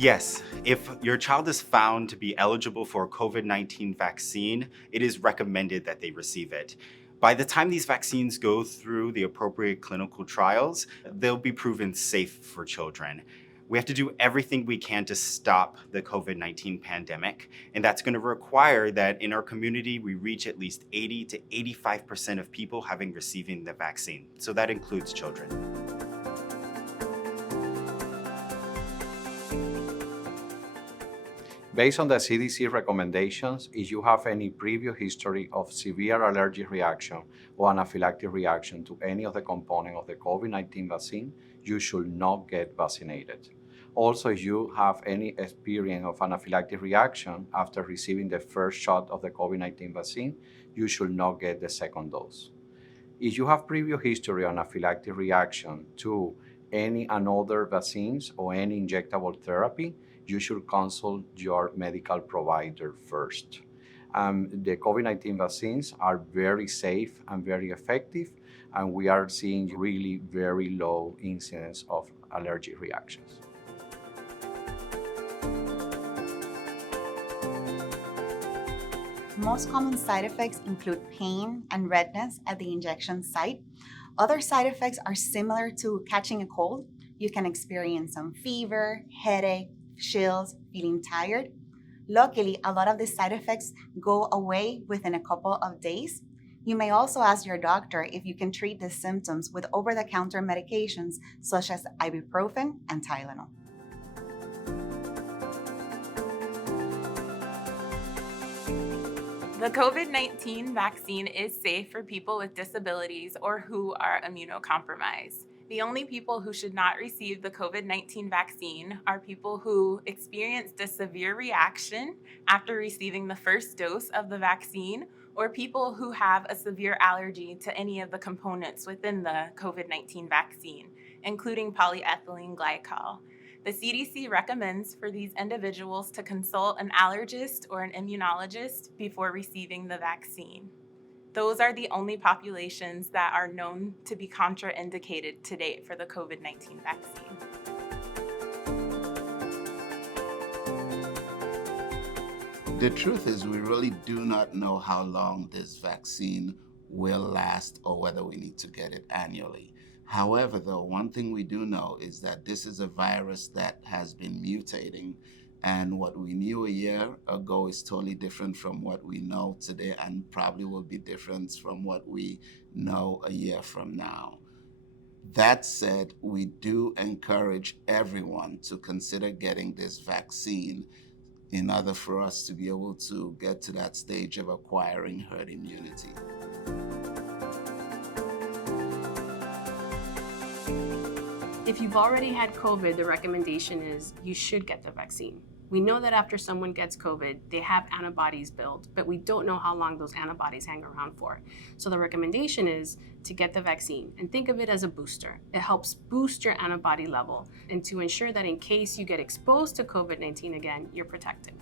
Yes, if your child is found to be eligible for a COVID-19 vaccine, it is recommended that they receive it. By the time these vaccines go through the appropriate clinical trials, they'll be proven safe for children. We have to do everything we can to stop the COVID-19 pandemic, and that's going to require that in our community we reach at least 80 to 85% of people having receiving the vaccine. So that includes children. Based on the CDC recommendations, if you have any previous history of severe allergic reaction or anaphylactic reaction to any of the components of the COVID-19 vaccine, you should not get vaccinated. Also, if you have any experience of anaphylactic reaction after receiving the first shot of the COVID-19 vaccine, you should not get the second dose. If you have previous history of anaphylactic reaction to any another vaccines or any injectable therapy, you should consult your medical provider first. The COVID-19 vaccines are very safe and very effective, and we are seeing really very low incidence of allergic reactions. Most common side effects include pain and redness at the injection site. Other side effects are similar to catching a cold. You can experience some fever, headache, chills, feeling tired. Luckily, a lot of these side effects go away within a couple of days. You may also ask your doctor if you can treat these symptoms with over-the-counter medications such as ibuprofen and Tylenol. The COVID-19 vaccine is safe for people with disabilities or who are immunocompromised. The only people who should not receive the COVID-19 vaccine are people who experienced a severe reaction after receiving the first dose of the vaccine, or people who have a severe allergy to any of the components within the COVID-19 vaccine, including polyethylene glycol. The CDC recommends for these individuals to consult an allergist or an immunologist before receiving the vaccine. Those are the only populations that are known to be contraindicated to date for the COVID-19 vaccine. The truth is, we really do not know how long this vaccine will last or whether we need to get it annually. However, though, one thing we do know is that this is a virus that has been mutating, and what we knew a year ago is totally different from what we know today, and probably will be different from what we know a year from now. That said, we do encourage everyone to consider getting this vaccine in order for us to be able to get to that stage of acquiring herd immunity. If you've already had COVID, the recommendation is you should get the vaccine. We know that after someone gets COVID, they have antibodies built, but we don't know how long those antibodies hang around for. So the recommendation is to get the vaccine and think of it as a booster. It helps boost your antibody level and to ensure that in case you get exposed to COVID-19 again, you're protected.